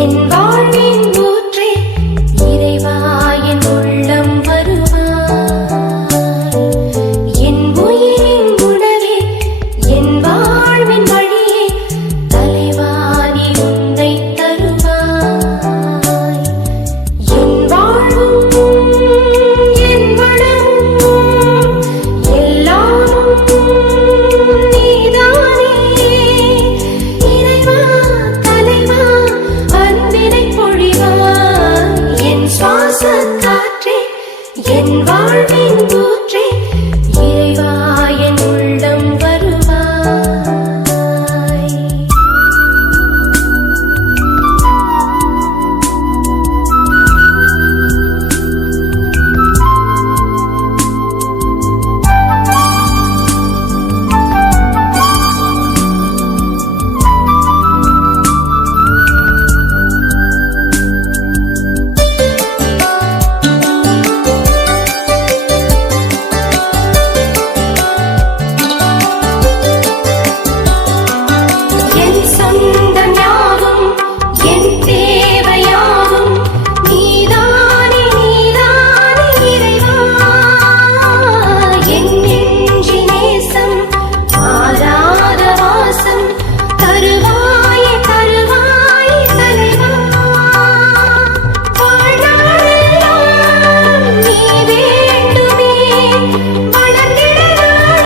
என் வாழ்வின் ஊற்றே இறைவா என் உள்ளம் வருவாய். என் உயிரின் உணவே என் வாழ்வின் வழியே தலைவா நீ உன்னை தருவாய். என் வாழ்வும் என் வளமும் எல்லாமும் நீதானே இறைவா தலைவா அன்பினை பொழிவாய். என் சுவாச காற்றே என் வாழ்வின் ஊற்றே